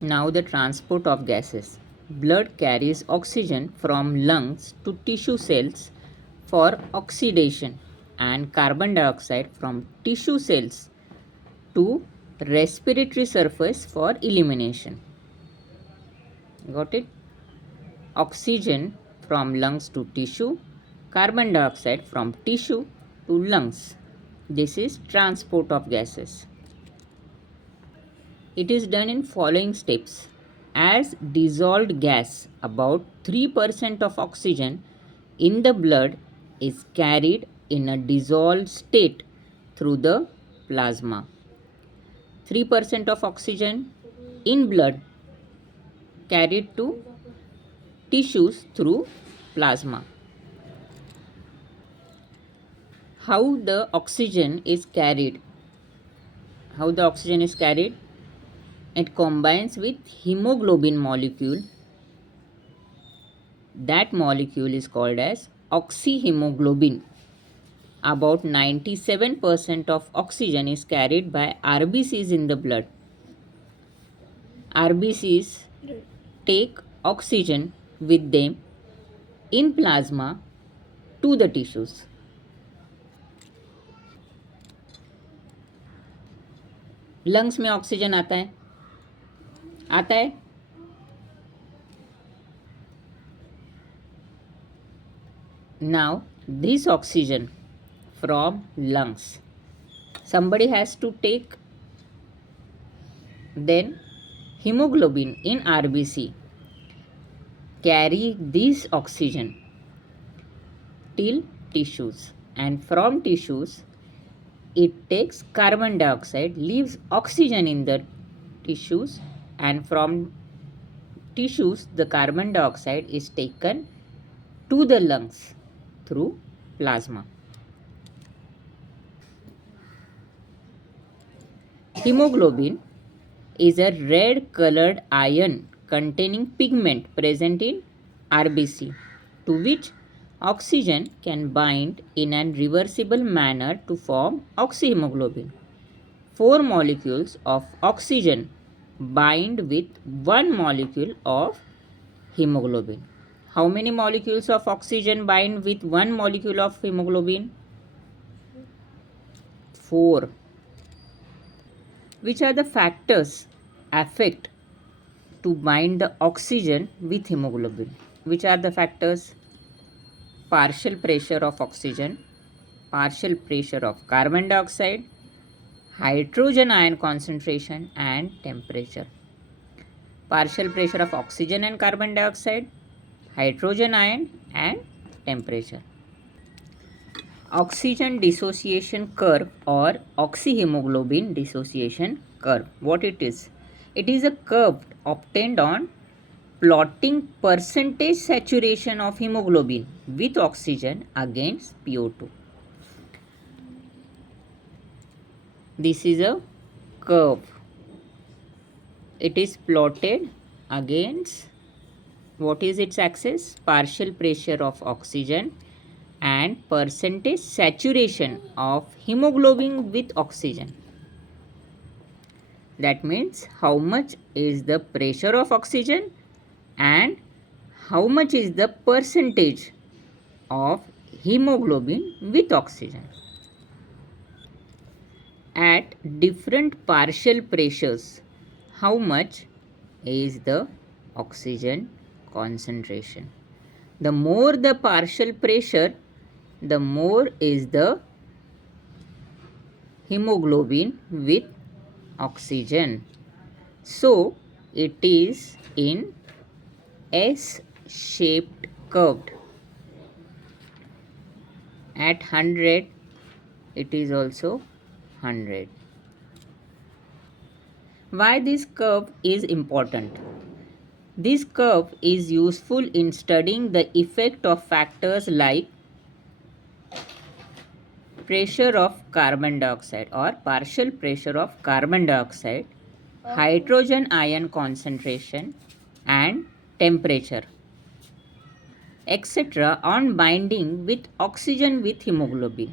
Now the transport of gases. Blood carries oxygen from lungs to tissue cells for oxidation and carbon dioxide from tissue cells to respiratory surface for elimination. Got it? Oxygen from lungs to tissue, carbon dioxide from tissue to lungs. This is transport of gases. It is done in following steps. As dissolved gas, about 3% of oxygen in the blood is carried in a dissolved state through the plasma. 3% of oxygen in blood carried to tissues through plasma. How the oxygen is carried? How the oxygen is carried? It combines with hemoglobin molecule. That molecule is called as oxyhemoglobin. About 97% of oxygen is carried by RBCs in the blood. RBCs take oxygen with them in plasma to the tissues. Lungs में oxygen आता है, आता है. Now this oxygen from lungs, somebody has to take, then hemoglobin in RBC carry this oxygen till tissues, and from tissues it takes carbon dioxide, leaves oxygen in the tissues, and from tissues the carbon dioxide is taken to the lungs through plasma. Hemoglobin is a red colored ion containing pigment present in RBC, to which oxygen can bind in a reversible manner to form oxyhemoglobin. 4 molecules of oxygen bind with 1 molecule of hemoglobin. How many molecules of oxygen bind with 1 molecule of hemoglobin? 4. Which are the factors affect to bind the oxygen with hemoglobin? Which are the factors? Partial pressure of oxygen, partial pressure of carbon dioxide, hydrogen ion concentration and temperature. Partial pressure of oxygen and carbon dioxide, hydrogen ion and temperature. Oxygen dissociation curve or oxyhemoglobin dissociation curve. What it is? It is a curve obtained on plotting percentage saturation of hemoglobin with oxygen against PO2. This is a curve. It is plotted against, what is its axis? Partial pressure of oxygen and percentage saturation of hemoglobin with oxygen. That means how much is the pressure of oxygen and how much is the percentage of hemoglobin with oxygen. At different partial pressures, how much is the oxygen concentration? The more the partial pressure, the more is the hemoglobin with oxygen. So it is in S-shaped curved. At 100 it is also 100. Why this curve is important? This curve is useful in studying the effect of factors like pressure of carbon dioxide or partial pressure of carbon dioxide, hydrogen ion concentration and temperature, etc. on binding with oxygen with hemoglobin.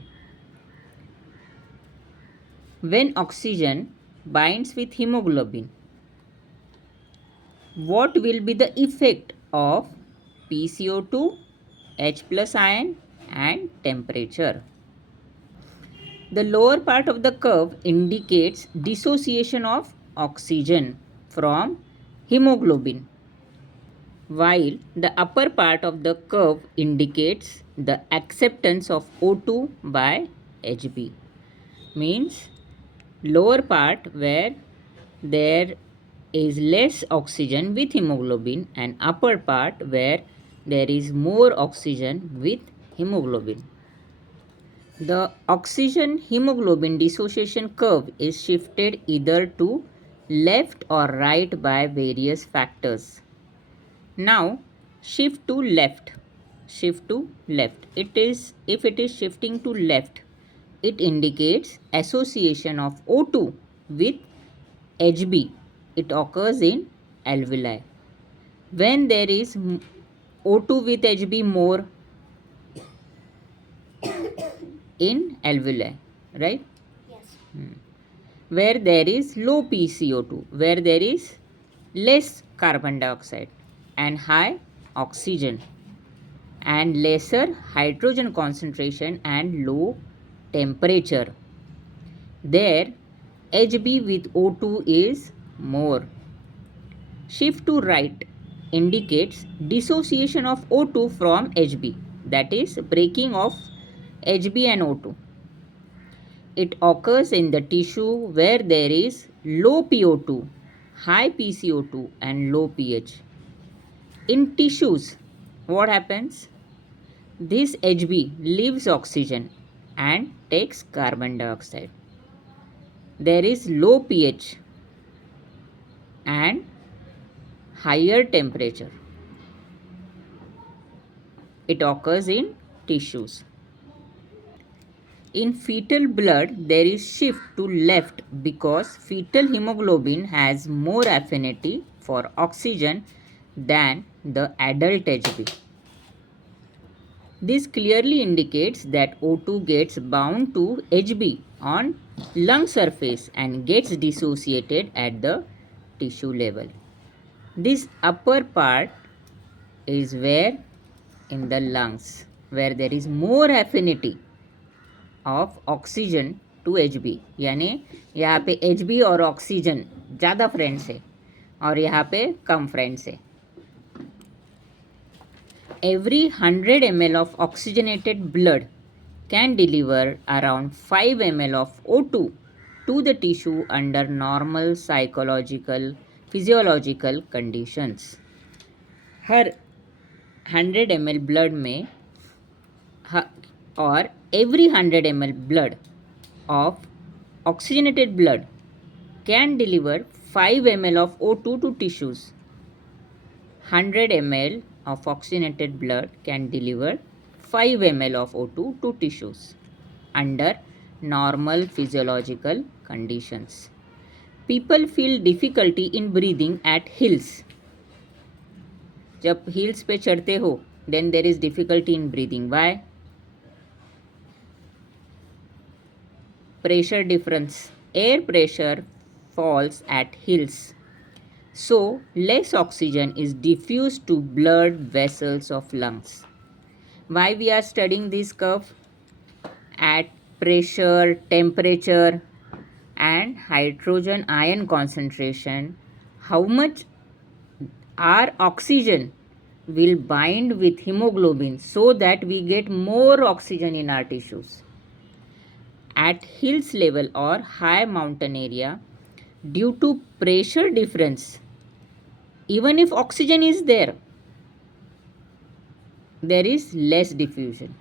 When oxygen binds with hemoglobin, what will be the effect of PCO2, H plus ion and temperature? The lower part of the curve indicates dissociation of oxygen from hemoglobin, while the upper part of the curve indicates the acceptance of O2 by Hb. Means lower part where there is less oxygen with hemoglobin and upper part where there is more oxygen with hemoglobin. The oxygen hemoglobin dissociation curve is shifted either to left or right by various factors. Now shift to left. Shift to left. If it is shifting to left, it indicates association of O2 with Hb. It occurs in alveoli. When there is O2 with Hb more in alveoli, right? Yes. Where there is low PCO2, where there is less carbon dioxide and high oxygen and lesser hydrogen concentration and low temperature. There Hb with O2 is more. Shift to right indicates dissociation of O2 from Hb, that is breaking of Hb and O2. It occurs in the tissue where there is low PO2, high PCO2 and low pH. In tissues, what happens? This Hb leaves oxygen and takes carbon dioxide. There is low pH and higher temperature. It occurs in tissues. In fetal blood, there is shift to left because fetal hemoglobin has more affinity for oxygen than the adult Hb. This clearly indicates that O2 gets bound to Hb on lung surface and gets dissociated at the tissue level. This upper part is where in the lungs, where there is more affinity of oxygen to Hb, यानी यहाँ पे Hb और oxygen ज़्यादा friends है और यहाँ पे कम friends है. Every 100 ml of oxygenated blood can deliver around 5 ml of O2 to the tissue under normal physiological conditions. Her 100 ml blood में और every 100 ml blood of oxygenated blood can deliver 5 ml of O2 to tissues. 100 ml of oxygenated blood can deliver 5 ml of O2 to tissues under normal physiological conditions. People feel difficulty in breathing at hills. जब hills पे चढ़ते हो, then there is difficulty in breathing. Why? Pressure difference. Air pressure falls at hills. So, less oxygen is diffused to blood vessels of lungs. Why we are studying this curve? At pressure, temperature and hydrogen ion concentration, how much our oxygen will bind with hemoglobin so that we get more oxygen in our tissues. At hills level or high mountain area, due to pressure difference, even if oxygen is there, there is less diffusion.